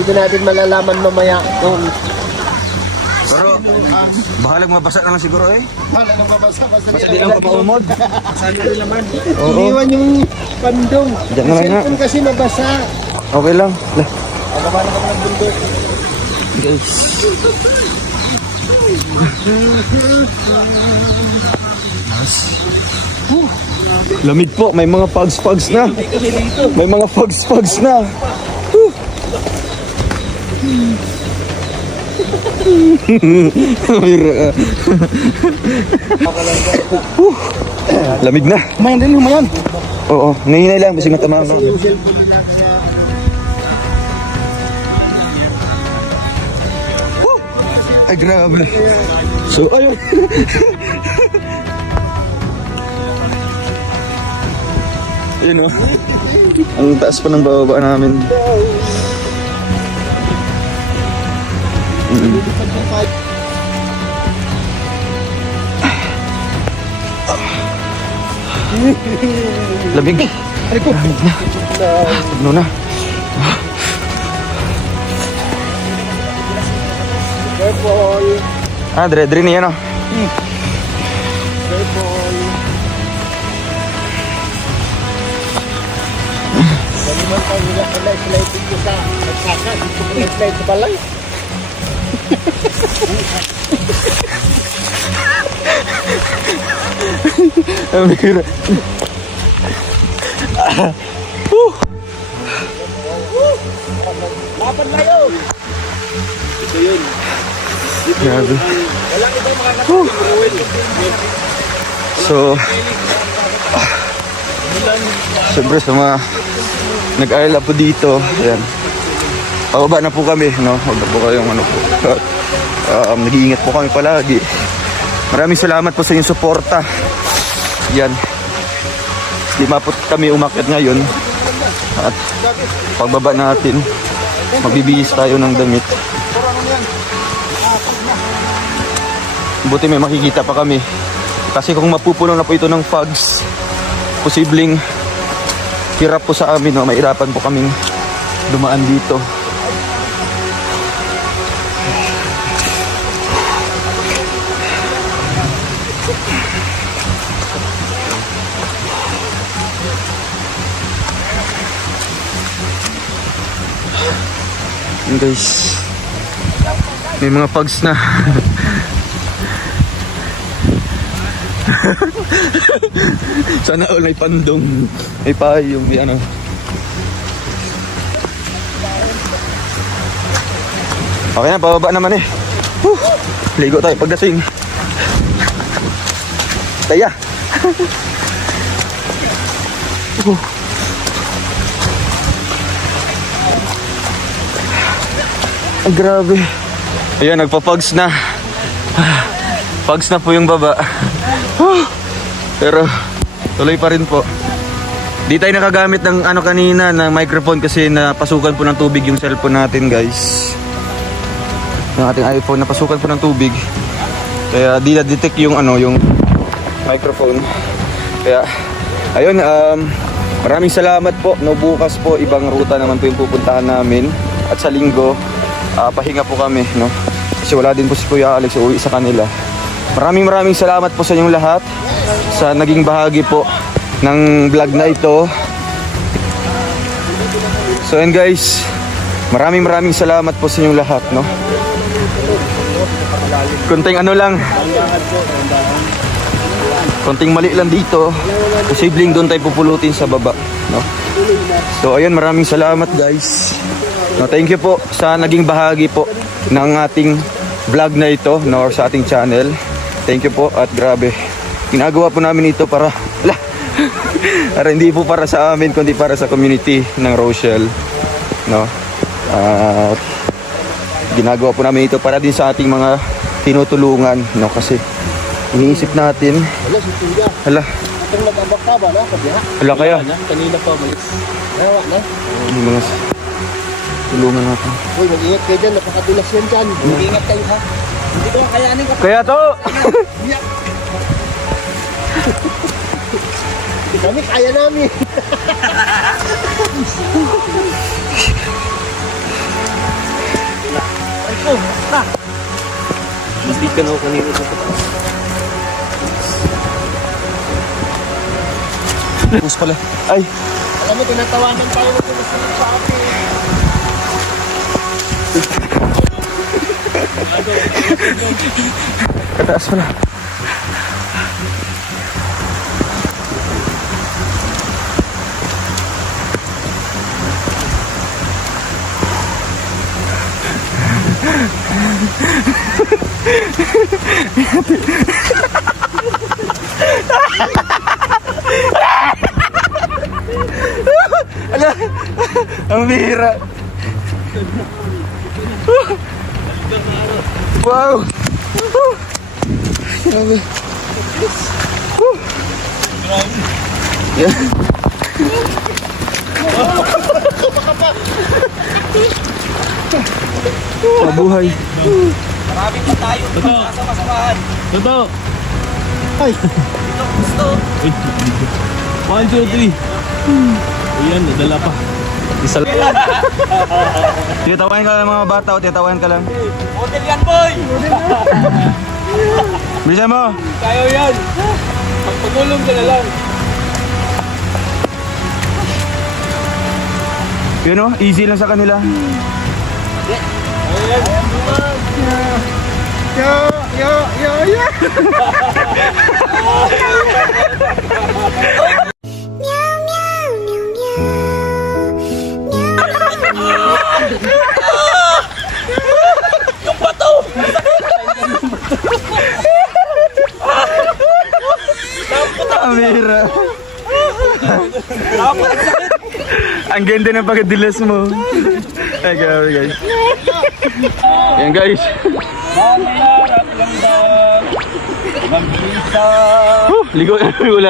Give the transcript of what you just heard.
Dito natin malalaman mamaya kung Pero, bahalag mabasa na lang siguro eh. wala nang mabasa basta Hindi lang papaumod. Iniwan yung pandong. Diyan na lang nga. Kasi mabasa. Okay lang. Lah. Pagkaba na kami ng bundok. Guys. Lamig po, may mga pugs-pugs na. May mga pugs-pugs na. Whew. Bira ka. Whew. Lamig na. Humayan din, humayan. Oo, nanginay lang, cellphone nila kaya Ay, grabe. So, ayun. Ayun o. Ang taas pa ng bababa namin. Mm. Lamig. Lamig na. Ano na? careful. Ah, dire, dire niya no? Careful. Dali mo pa nila kalay-kalay dito sa pagsaka. Dito kalay-kalay sa balay. Ang bira. Laban na yun. Grabe. So, siyempre sa mga nag-aaral po dito, ayan. Pababa na po kami, no? Huwag na po kayong ano po. Um, nag-iingat po kami palagi. Maraming salamat po sa inyong suporta. Yan. Di mapot kami umakyat ngayon. At pagbaba natin, magbibihis tayo ng damit. Buti may makikita pa kami. Kasi kung mapupuno na po ito ng fogs, posibleng hirap po sa amin, no? mahirapan po kaming dumaan dito. Guys, may mga pugs na. Sana all may pandong. May payong, may ano. Okay na, pababa naman eh. Whew. Ligo tayo pagdating. Taya. Whew. Ay, grabe. Ayan, nagpa-pugs na. Pugs na po yung baba. Pero tuloy pa rin po. Di tayo nakagamit ng ano kanina ng microphone kasi napasukan po ng tubig yung cellphone natin guys. Yung ating iPhone napasukan po ng tubig. Kaya di na-detect yung ano yung microphone. Kaya ayun um maraming salamat po. No bukas po ibang ruta naman po yung pupuntahan namin at sa linggo ah, pahinga po kami no. Kasi wala din po si Kuya Alex uwi sa kanila. Maraming maraming salamat po sa inyong lahat sa naging bahagi po ng vlog na ito. So and guys, maraming maraming salamat po sa inyong lahat, no? Kunting ano lang. Kunting mali lang dito. Posibleng doon tayo pupulutin sa baba, no? So ayun, maraming salamat guys. No, thank you po sa naging bahagi po ng ating vlog na ito, no, or sa ating channel. Thank you po at grabe. Ginagawa po namin ito para la, para hindi po para sa amin kundi para sa community ng Rochelle, no? At ginagawa po namin ito para din sa ating mga tinutulungan, no? Kasi iniisip natin, Wala si Kuya. hala, Itong nag-abak ka ba na? Hala kaya, Kanina pa malis. Nawa na. yung mga tulungan natin. Uy, mag-ingat kayo dyan. Napakadulas yan dyan. Mag-ingat kayo ha. Hindi ko kayanin ka. Kaya to, Kami kaya namin. Mas ka na ako kanina sa taas. Bus pala. Ay, Alam mo, tinatawanan tayo ng tumusunod sa akin. kataas pala. Ala, ang bihira. Wow! Grabe. Woo! Yeah. Mabuhay. Totoo. Ay. One, two, three. Ayan, nadala pa. Isa lang. Titawain ka lang mga bata o titawain ka lang. Hotel yan, boy! Bisa mo. Kaya yan. Pagpagulong ka na lang. Yun o, easy lang sa kanila. Yo, yo, yo, yo. Amira. Ang ganda ng pagkadilas mo. Ay, grabe guys. Yan guys. Ligo na ulan.